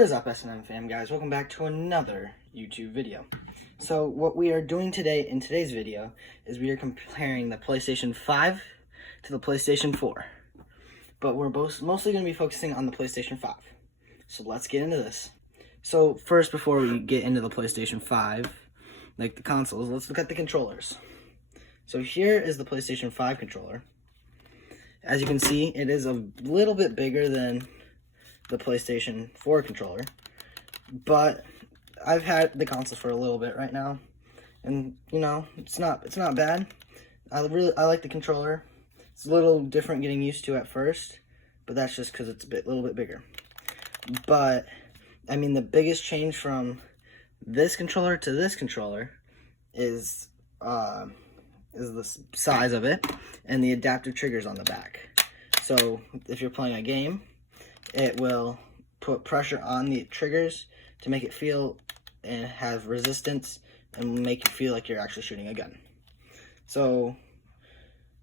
What is up, S&M fam, guys? Welcome back to another YouTube video. So what we are doing today in today's video is we are comparing the PlayStation 5 to the PlayStation 4. But we're mostly going to be focusing on the PlayStation 5. So let's get into this. So first, before we get into the PlayStation 5, like the consoles, let's look at the controllers. So here is the PlayStation 5 controller. As you can see, it is a little bit bigger than the PlayStation 4 controller, but I've had the console for a little bit right now, and you know, it's not bad. I like the controller. It's a little different getting used to at first, but that's just because it's a little bit bigger. But I mean, the biggest change from this controller to this controller is the size of it and the adaptive triggers on the back. So if you're playing a game, it will put pressure on the triggers to make it feel and have resistance and make you feel like you're actually shooting a gun. So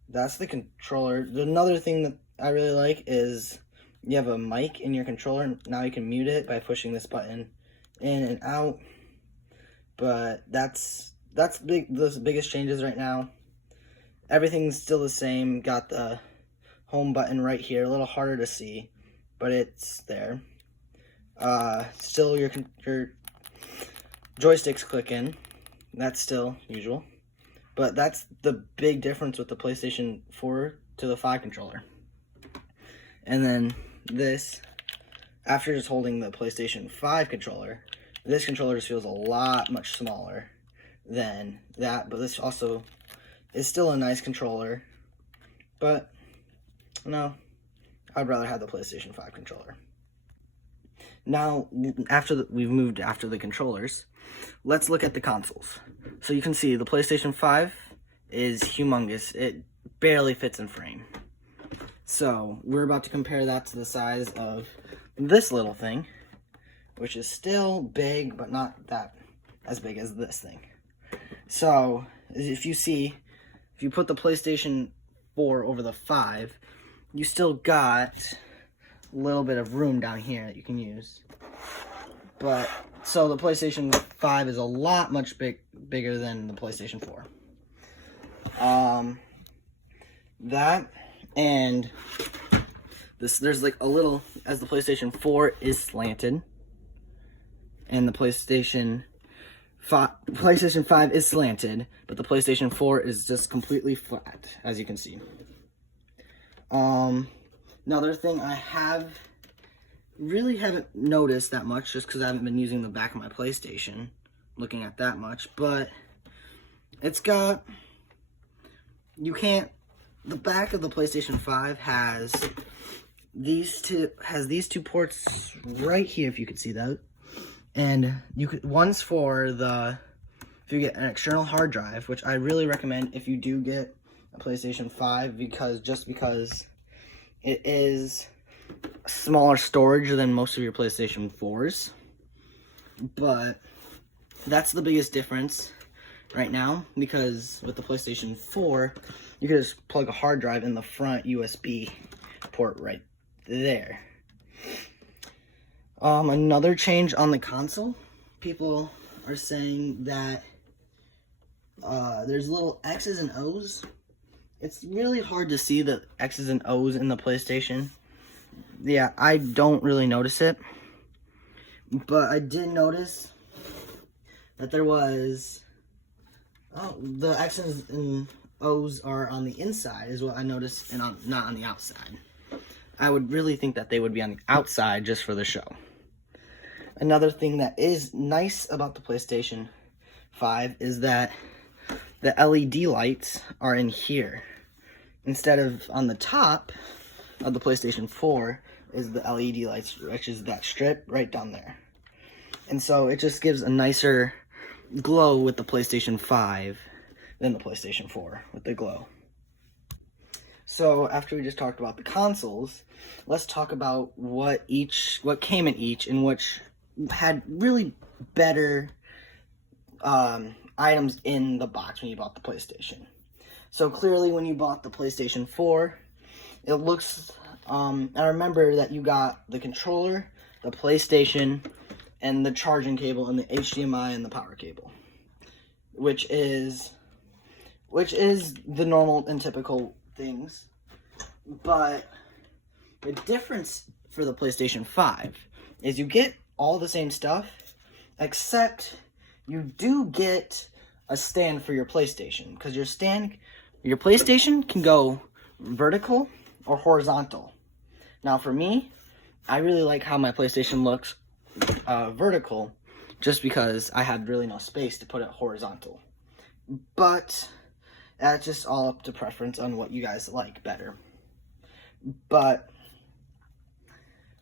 that's the controller. Another thing that I really like is you have a mic in your controller. Now you can mute it by pushing this button in and out. But that's big. Those biggest changes right now. Everything's still the same. Got the home button right here, a little harder to see, but it's there. Still your joysticks click in. That's still usual. But that's the big difference with the PlayStation 4 to the 5 controller. And then this, after just holding the PlayStation 5 controller, this controller just feels a lot much smaller than that. But this also is still a nice controller. But no, I'd rather have the PlayStation 5 controller. Now, we've moved after the controllers, let's look at the consoles. So you can see the PlayStation 5 is humongous. It barely fits in frame. So we're about to compare that to the size of this little thing, which is still big, but not that as big as this thing. So if you put the PlayStation 4 over the 5, you still got a little bit of room down here that you can use. But so the PlayStation 5 is a lot much bigger than the PlayStation 4. That and this, there's like a little, as the PlayStation 4 is slanted and the PlayStation 5 is slanted, but the PlayStation 4 is just completely flat, as you can see. Another thing I haven't noticed that much, just because I haven't been using the back of my PlayStation, looking at that much, but it's got, the back of the PlayStation 5 has these two ports right here, if you could see that. And one's for if you get an external hard drive, which I really recommend if you do get a PlayStation 5, because it is smaller storage than most of your PlayStation 4s. But that's the biggest difference right now, because with the PlayStation 4, you can just plug a hard drive in the front USB port right there. Another change on the console, people are saying that there's little X's and O's. It's really hard to see the X's and O's in the PlayStation. Yeah, I don't really notice it, but I did notice that there was, the X's and O's are on the inside is what I noticed, and not on the outside. I would really think that they would be on the outside just for the show. Another thing that is nice about the PlayStation 5 is that the LED lights are in here. Instead of on the top of the PlayStation 4 is the LED lights, which is that strip right down there. And so it just gives a nicer glow with the PlayStation 5 than the PlayStation 4 with the glow. So after we just talked about the consoles, let's talk about what came in each, and which had really better items in the box when you bought the PlayStation. So clearly when you bought the PlayStation 4, it looks, I remember that you got the controller the PlayStation, and the charging cable, and the HDMI and the power cable, which is the normal and typical things. But the difference for the PlayStation 5 is you get all the same stuff, except you do get a stand for your PlayStation, because your PlayStation can go vertical or horizontal. Now for me, I really like how my PlayStation looks vertical, just because I had really no space to put it horizontal. But that's just all up to preference on what you guys like better. But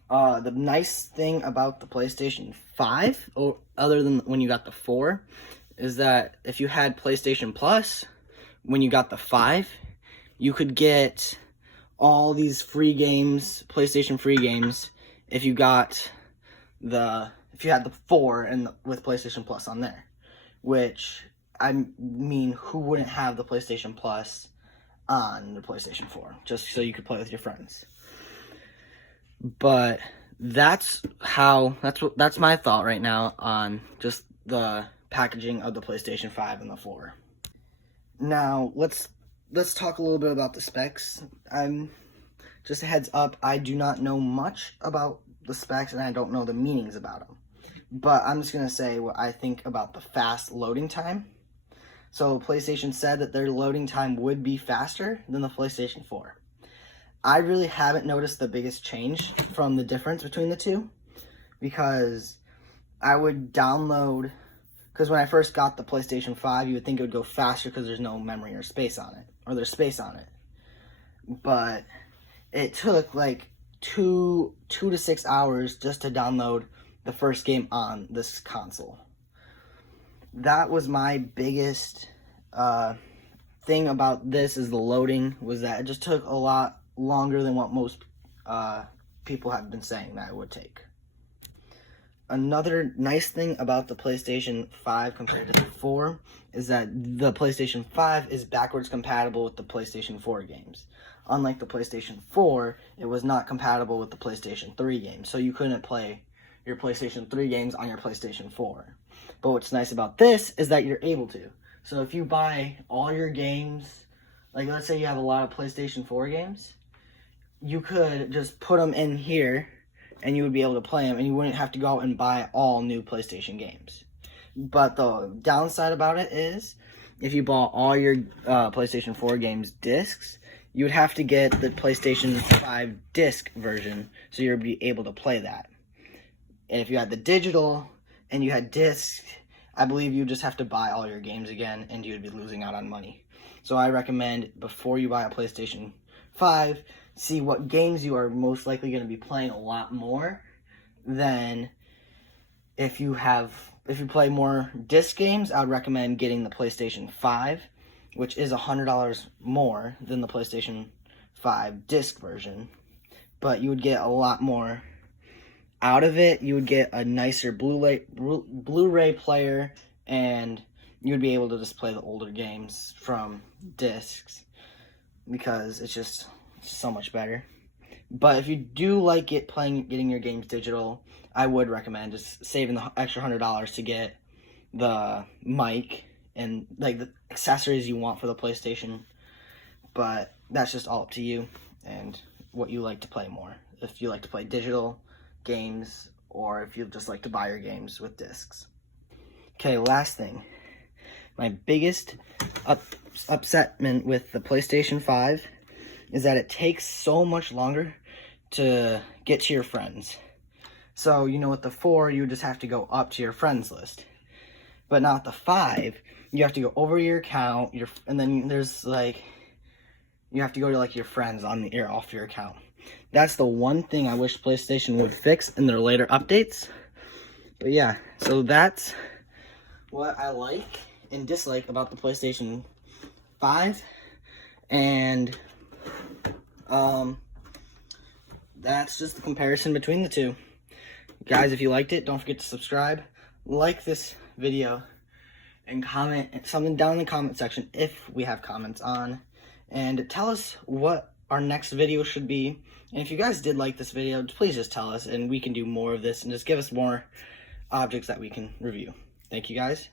the nice thing about the PlayStation 5, or other than when you got the 4, is that if you had PlayStation Plus, when you got the 5, you could get all these free games, PlayStation free games, if you had the 4 and with PlayStation Plus on there. Which, I mean, who wouldn't have the PlayStation Plus on the PlayStation 4, just so you could play with your friends? But that's my thought right now on just the packaging of the PlayStation 5 and the 4. Now let's talk a little bit about the specs. Just a heads up, I do not know much about the specs, and I don't know the meanings about them. But I'm just gonna say what I think about the fast loading time. So PlayStation said that their loading time would be faster than the PlayStation 4. I really haven't noticed the biggest change from the difference between the two, because I would download, because when I first got the PlayStation 5, you would think it would go faster because there's no memory or space on it, or there's space on it. But it took like 2 to 6 hours just to download the first game on this console. That was my biggest thing about this, is the loading, was that it just took a lot longer than what most people have been saying that it would take. Another nice thing about the PlayStation 5 compared to the 4 is that the PlayStation 5 is backwards compatible with the PlayStation 4 games. Unlike the PlayStation 4, it was not compatible with the PlayStation 3 games, so you couldn't play your PlayStation 3 games on your PlayStation 4. But what's nice about this is that you're able to. So if you buy all your games, like let's say you have a lot of PlayStation 4 games, you could just put them in here and you would be able to play them, and you wouldn't have to go out and buy all new PlayStation games. But the downside about it is, if you bought all your PlayStation 4 games discs, you would have to get the PlayStation 5 disc version, so you'd be able to play that. And if you had the digital and you had discs, I believe you just have to buy all your games again, and you'd be losing out on money. So I recommend, before you buy a PlayStation 5, see what games you are most likely going to be playing a lot more than if you play more disc games. I would recommend getting the PlayStation 5, which is $100 more than the PlayStation 5 disc version. But you would get a lot more out of it. You would get a nicer Blu-ray player, and you would be able to just play the older games from discs, because it's just so much better. But if you do like getting your games digital, I would recommend just saving the extra $100 to get the mic and like the accessories you want for the PlayStation. But that's just all up to you and what you like to play more. If you like to play digital games, or if you just like to buy your games with discs. Okay, last thing. My biggest upsetment with the PlayStation 5 is that it takes so much longer to get to your friends. So, with the 4, you just have to go up to your friends list. But not the 5, you have to go over your account, and then there's you have to go to your friends off your account. That's the one thing I wish PlayStation would fix in their later updates. But yeah, so that's what I like and dislike about the PlayStation 5. And that's just the comparison between the two. Guys, if you liked it, don't forget to subscribe, like this video, and comment something down in the comment section if we have comments on. And tell us what our next video should be. And if you guys did like this video, please just tell us and we can do more of this and just give us more objects that we can review. Thank you guys.